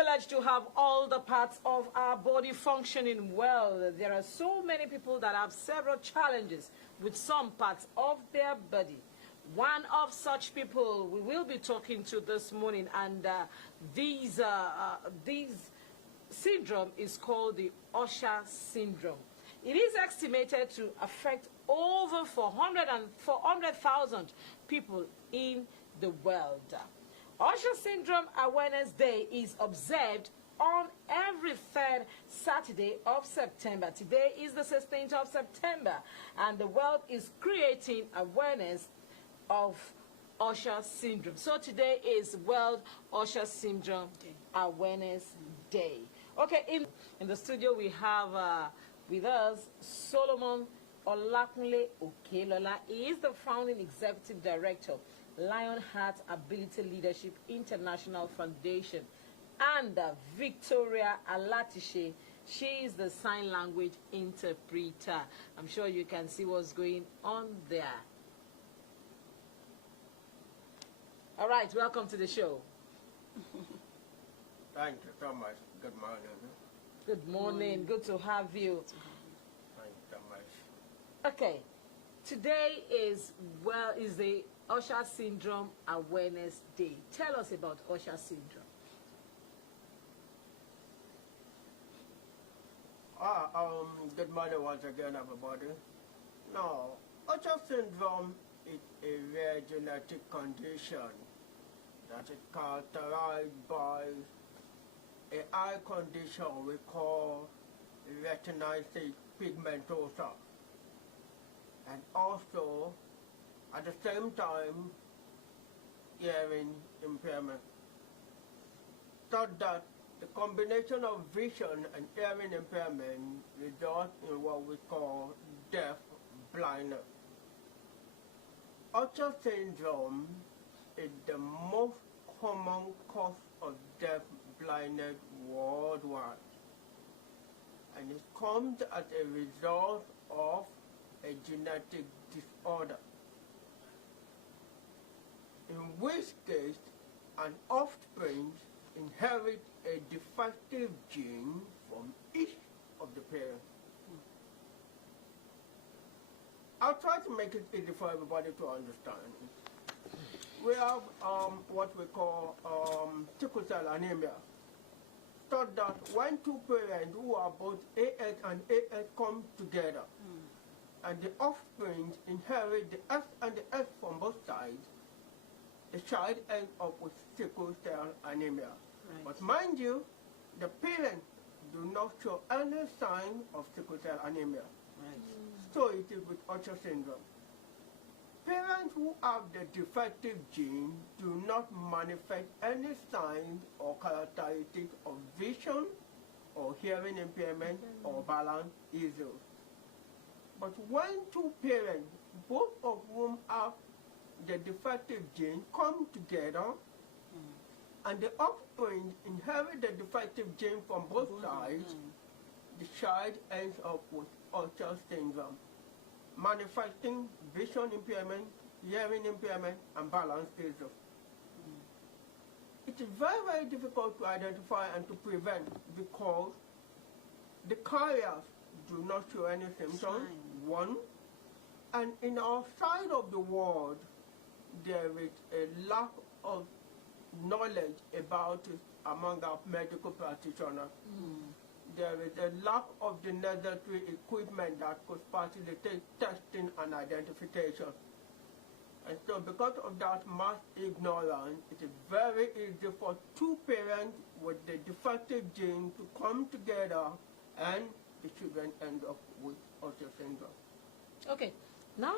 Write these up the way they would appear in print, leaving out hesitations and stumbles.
privileged to have all the parts of our body functioning well. There are so many people that have several challenges with some parts of their body. One of such people we will be talking to this morning, and these syndrome is called the Usher syndrome. It is estimated to affect over 400,000 people in the world. Usher Syndrome Awareness Day is observed on every third Saturday of September. Today is the 16th of September, and the world is creating awareness of Usher Syndrome. So today is World Usher Syndrome Awareness Day. Okay, in the studio we have with us Solomon Olakunle Okelola. He is the founding executive director, Lionheart Ability Leadership International Foundation, and Victoria Alatishe. She is the sign language interpreter. I'm sure you can see what's going on there. All right, welcome to the show. Thank you so much. Good morning. Good morning. Good to have you. Thank you so much. Okay, today is the Usher Syndrome Awareness Day. Tell us about Usher Syndrome. Good morning once again, everybody. Now, Usher syndrome is a rare genetic condition that is characterized by a eye condition we call retinitis pigmentosa, and also at the same time hearing impairment, so that the combination of vision and hearing impairment results in what we call deaf blindness. Usher syndrome is the most common cause of deaf blindness worldwide, and it comes as a result of a genetic disorder, in which case an offspring inherit a defective gene from each of the parents. I'll try to make it easy for everybody to understand. We have what we call sickle cell anemia. So that when two parents who are both AS and AS come together, and the offspring inherit the S and the S from both sides, the child ends up with sickle cell anemia. Right. But mind you, the parents do not show any sign of sickle cell anemia. Right. So it is with Usher syndrome. Parents who have the defective gene do not manifest any signs or characteristics of vision or hearing impairment or balance issues. But when two parents, both of whom have the defective gene, come together, and the offspring inherit the defective gene from both sides, the child ends up with Usher syndrome, manifesting vision impairment, hearing impairment, and balance issues. It is very, very difficult to identify and to prevent because the carriers do not show any symptoms, one, and in our side of the world, there is a lack of knowledge about it among our medical practitioners. There is a lack of the necessary equipment that could facilitate testing and identification. And so because of that mass ignorance, it is very easy for two parents with the defective gene to come together and the children end up with Usher syndrome. Okay, now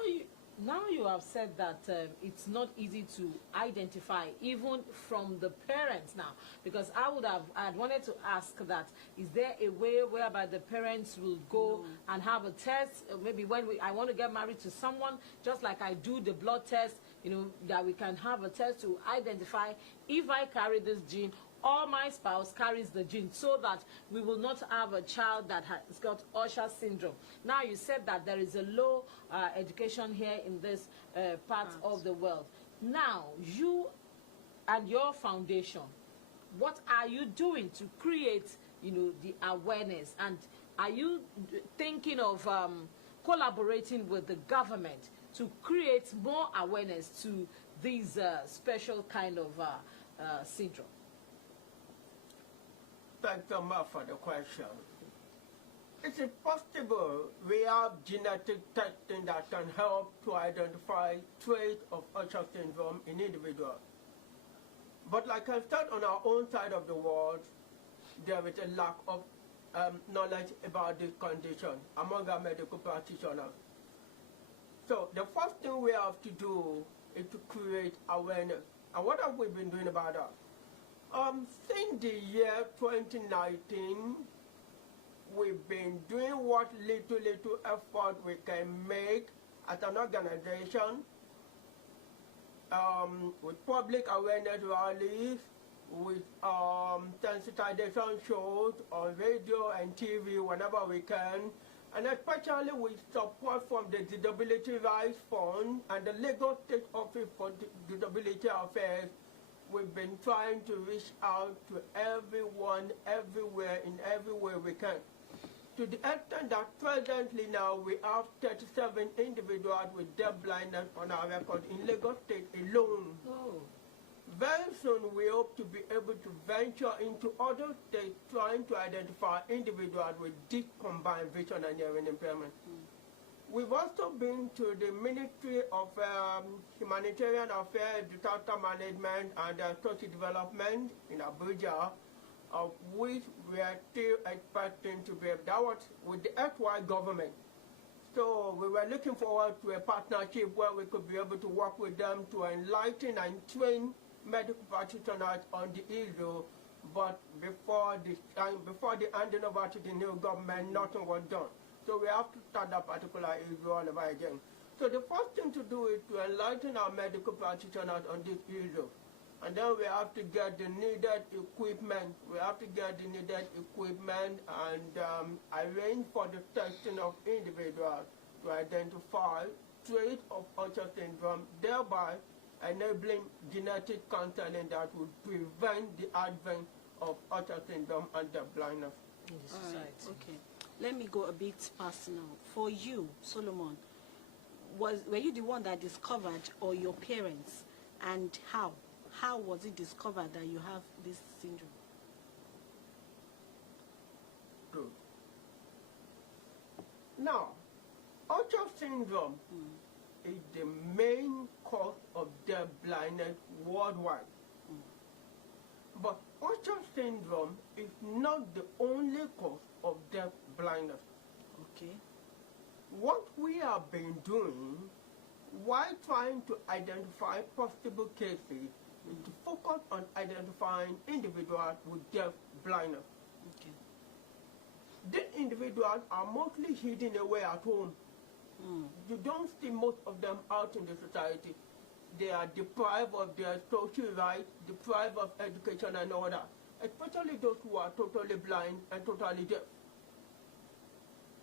you have said that it's not easy to identify even from the parents now, because I'd wanted to ask that, is there a way whereby the parents will go and have a test, maybe when I want to get married to someone, just like I do the blood test, that we can have a test to identify if I carry this gene or my spouse carries the gene, so that we will not have a child that has got Usher syndrome. Now, you said that there is a low education here in this part of the world. Now, you and your foundation, what are you doing to create, the awareness? And are you thinking of collaborating with the government to create more awareness to these special kind of syndrome? Thank you much for the question. Is it possible we have genetic testing that can help to identify traits of Usher syndrome in individuals? But like I said, on our own side of the world, there is a lack of knowledge about this condition among our medical practitioners. So the first thing we have to do is to create awareness. And what have we been doing about that? Since the year 2019, we've been doing what little effort we can make as an organization, with public awareness rallies, with sensitization shows on radio and TV whenever we can, and especially with support from the Disability Rights Fund and the Lagos State Office for Disability Affairs. We've been trying to reach out to everyone, everywhere, in every way we can. To the extent that presently now we have 37 individuals with deaf blindness on our record in Lagos State alone. Oh. Very soon we hope to be able to venture into other states trying to identify individuals with deep combined vision and hearing impairment. We've also been to the Ministry of Humanitarian Affairs, Disaster Management and Social Development in Abuja, of which we are still expecting to be, that was with the FY government. So we were looking forward to a partnership where we could be able to work with them to enlighten and train medical practitioners on the issue, but before the handing over to the new government, nothing was done. So we have to start that particular issue all over again. So the first thing to do is to enlighten our medical practitioners on this issue. And then we have to get the needed equipment. We have to get the needed equipment and arrange for the testing of individuals to identify traits of Usher syndrome, thereby enabling genetic counseling that would prevent the advent of Usher syndrome and deaf blindness. In the society. Okay. Let me go a bit personal. For you, Solomon, were you the one that discovered, or your parents, and how? How was it discovered that you have this syndrome? Good. Now, Usher syndrome is the main cause of deaf blindness worldwide. But Usher syndrome is not the only cause of deaf blindness. Okay. What we have been doing while trying to identify possible cases is to focus on identifying individuals with deaf blindness. Okay. These individuals are mostly hidden away at home. You don't see most of them out in the society. They are deprived of their social rights, deprived of education and all that, especially those who are totally blind and totally deaf.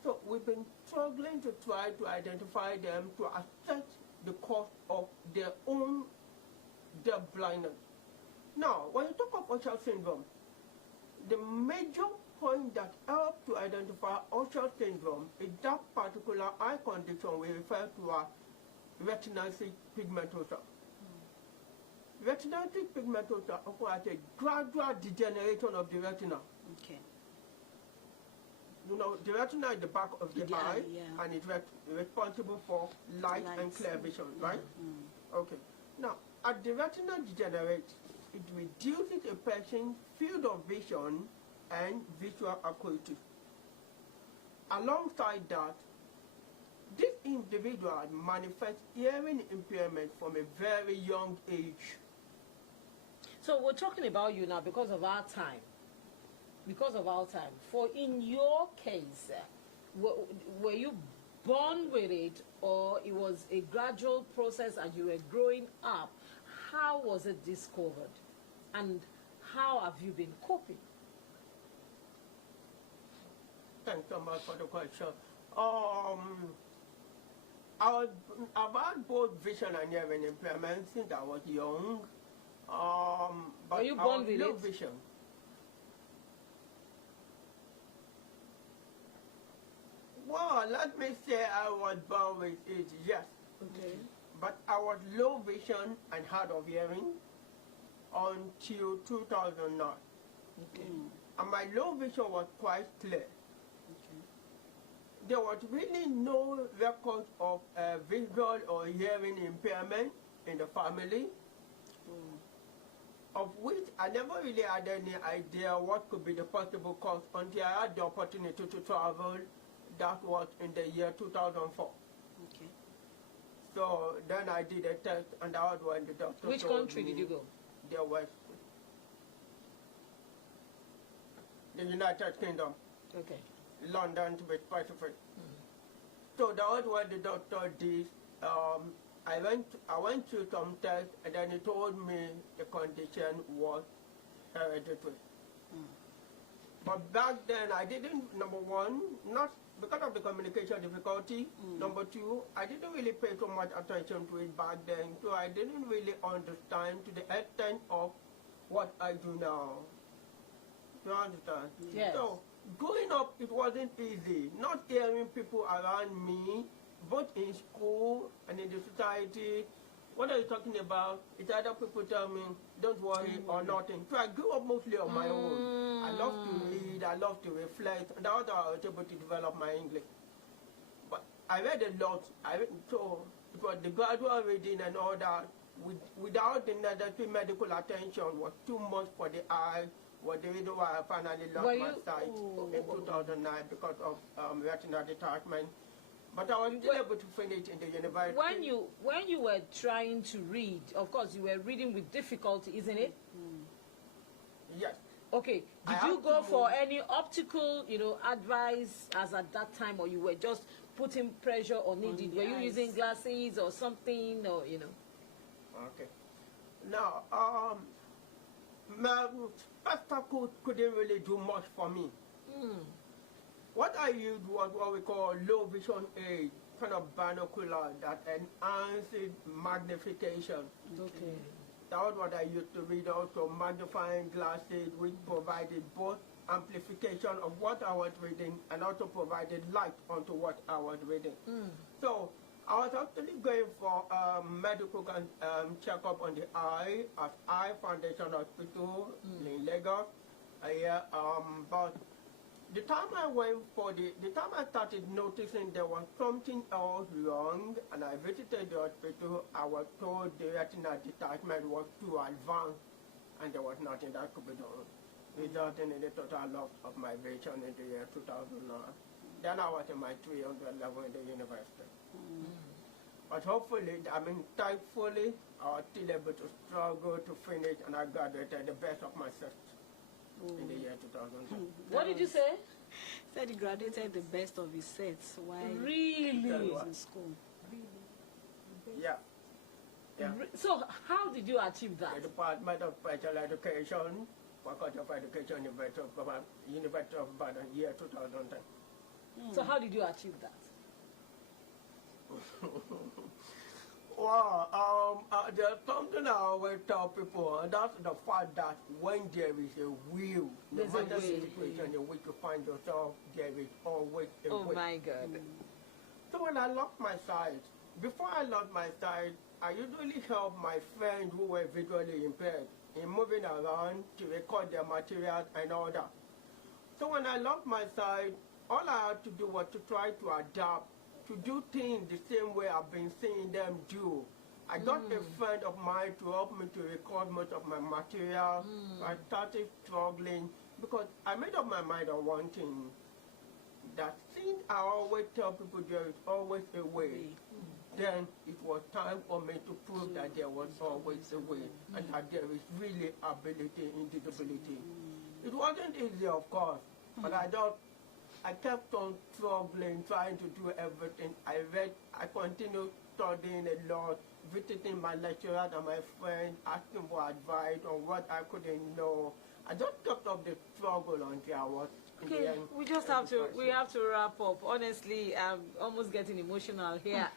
So we've been struggling to try to identify them to assess the cause of their own deaf blindness. Now, when you talk of Usher syndrome, the major point that helps to identify Usher syndrome is that particular eye condition we refer to as retinitis pigmentosa. Retinitis pigmentosa occurs as a gradual degeneration of the retina. Okay. You know, the retina is the back of the eye, yeah. and it's responsible for light and clear vision, right? Okay. Now, as the retina degenerates, it reduces a person's field of vision and visual acuity. Alongside that, this individual manifests hearing impairment from a very young age. So we're talking about you now because of our time. Because of our time. For in your case, were you born with it, or it was a gradual process as you were growing up? How was it discovered? And how have you been coping? Thanks so much for the question. I've had both vision and hearing impairment since I was young. But you I born was with low it? vision. Well, let me say I was born with it, yes. Okay. But I was low vision and hard of hearing until 2009. Okay. And my low vision was quite clear. Okay. There was really no record of visual or hearing impairment in the family, of which I never really had any idea what could be the possible cause until I had the opportunity to travel. That was in the year 2004. Okay. So then I did a test, and that was when the doctor Which told country me did you go? there was the United Kingdom, Okay. London to be specific. So that was what the doctor did. I went through some tests, and then he told me the condition was hereditary. But back then, I didn't, number one, not because of the communication difficulty. Number two, I didn't really pay so much attention to it back then, so I didn't really understand to the extent of what I do now. You understand? Yes. So, growing up, it wasn't easy. Not hearing people around me, both in school and in the society. What are you talking about? It's either people tell me, don't worry or nothing. So I grew up mostly on my own. I love to read, I love to reflect, and that's how I was able to develop my English. But I read a lot. So it was the gradual reading and all that, without the necessary medical attention, was too much for the eye. Was the reason why I finally lost my sight in 2009 because of retinal detachment. But I was still able to finish in the university. When you were trying to read, of course you were reading with difficulty, isn't it? Yes. Okay. Did you go for any optical, advice as at that time, or you were just putting pressure on it? Were you using glasses or something, or Okay. Now, my spectacle couldn't really do much for me. What I used was what we call low vision aid, kind of binocular that enhances magnification. Okay. That was what I used to read, also magnifying glasses, which provided both amplification of what I was reading and also provided light onto what I was reading. So I was actually going for a medical checkup on the eye at Eye Foundation Hospital in Lagos. But the time I went for the time I started noticing there was something else wrong, and I visited the hospital, I was told the retinal detachment was too advanced, and there was nothing that could be done, resulting in the total loss of my vision in the year 2009. Then I was in my 300 level in the university. But hopefully, thankfully, I was still able to struggle to finish, and I graduated the best of my sets in the year 2010. What did you say? Said he graduated the best of his sets while Really? he was in school. Yeah. Yeah. So how did you achieve that? The Department of Special Education, Faculty of Education, University of Ibadan, year 2010. So how did you achieve that? Well, there's something I always tell people, and that's the fact that when there is a will, no There's a matter the will. situation in which you find yourself, there is always a Oh will. my God. So when I lost my sight, before I lost my sight, I usually help my friends who were visually impaired in moving around to record their materials and all that. So when I lost my sight, all I had to do was to try to adapt, to do things the same way I've been seeing them do. I got a friend of mine to help me to record most of my material. I started struggling because I made up my mind on one thing, that since I always tell people there is always a way, then it was time for me to prove that there was always a way and that there is really ability in disability. It wasn't easy, of course, but I kept on struggling, trying to do everything. I continued studying a lot, visiting my lecturers and my friends, asking for advice on what I couldn't know. I just kept up the struggle until I was. In Okay, the end, we just have to wrap up. Honestly, I'm almost getting emotional here.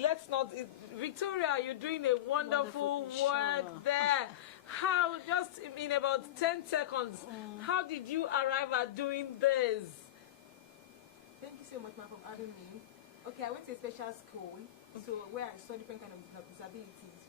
Let's not. Victoria, you're doing a wonderful work Sure. there. How, just in about 10 seconds, how did you arrive at doing this? Thank you so much, ma'am, for having me. Okay, I went to a special school, so where I saw different kind of disabilities.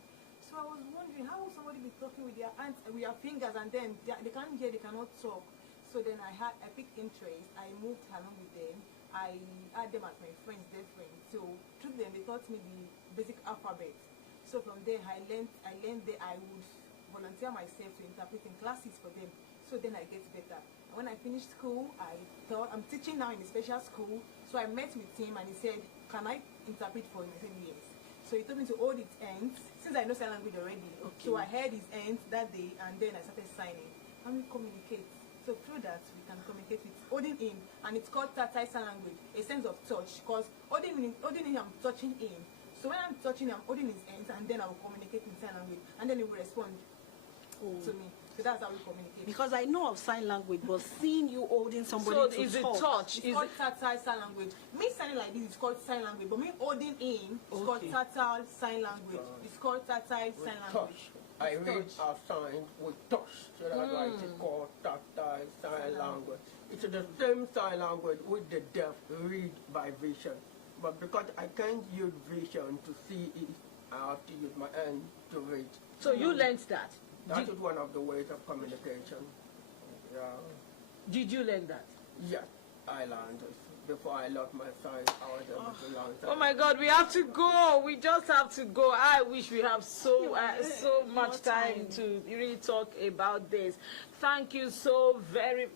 So I was wondering, how will somebody be talking with their hands, with their fingers, and then they can't hear, they cannot talk. So then I picked interest. I moved along with them. I had them as my friends, their friends. So through them, they taught me the basic alphabet. So from there, I learned that I would volunteer myself to interpret in classes for them. So then I get better. And when I finished school, I thought I'm teaching now in a special school. So I met with him and he said, "Can I interpret for you?" I said yes. So he told me to hold his hands since I know sign language already. Okay. So I held his hands that day and then I started signing. And we communicate. So through that, we can communicate with holding him, and it's called tactile sign language, a sense of touch. Because holding him, I'm touching him. So when I'm touching him, I'm holding his hands, and then I will communicate in sign language, and then he will respond to me. So that's how we communicate. Because I know of sign language, but seeing you holding somebody So to is it talk. touch? It's called tactile sign language. Me signing like this is called sign language, but me holding him is called Okay. tactile sign language. It's called tactile sign language. touch. I read our signs with touch, so that's why it's called tactile sign language. It's the same sign language with the deaf read by vision. But because I can't use vision to see it, I have to use my hand to read. So you learned that. That is one of the ways of communication. Yeah. Did you learn that? Yes, I learned it. Before I lost my sight, I was able to learn that. Oh my God, we have to go. We just have to go. I wish we have so much time to really talk about this. Thank you very,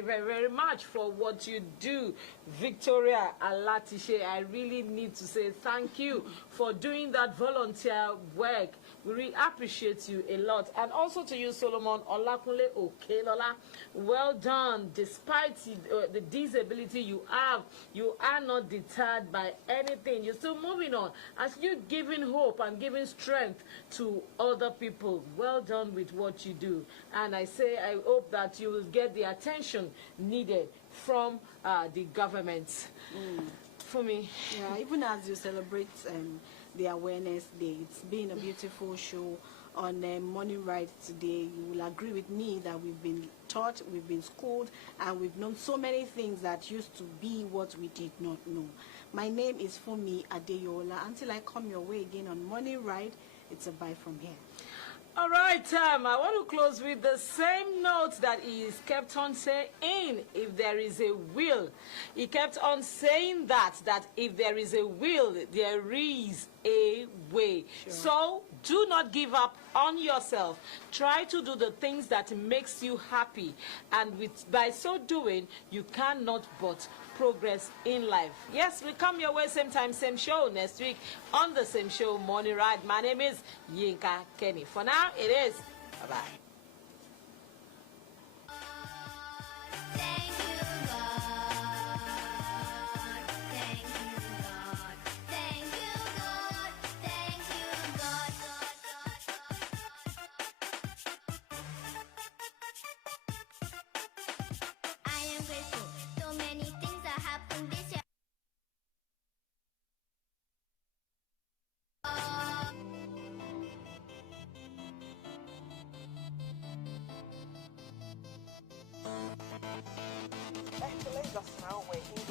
very much for what you do, Victoria Alatishe. I really need to say thank you for doing that volunteer work. We really appreciate you a lot. And also to you, Solomon Olakunle Okelola. Well done. Despite the disability you are not deterred by anything. You're still moving on as you're giving hope and giving strength to other people. Well done with what you do. And I hope that you will get the attention needed from the government. For me. Yeah, even as you celebrate the Awareness Day, it's been a beautiful show on Morning Ride today. You will agree with me that we've been taught, we've been schooled, and we've known so many things that used to be what we did not know. My name is Fumi Adeyola. Until I come your way again on Morning Ride, it's a bye from here. All right, I want to close with the same note that he kept on saying, if there is a will. He kept on saying that if there is a will, there is a way. Sure. So do not give up on yourself. Try to do the things that makes you happy. And by so doing, you cannot but progress in life. Yes, we come your way same time, same show next week on the same show, Morning Ride. My name is Yinka Kenny. For now, it is. Bye-bye. Actually, just now we're in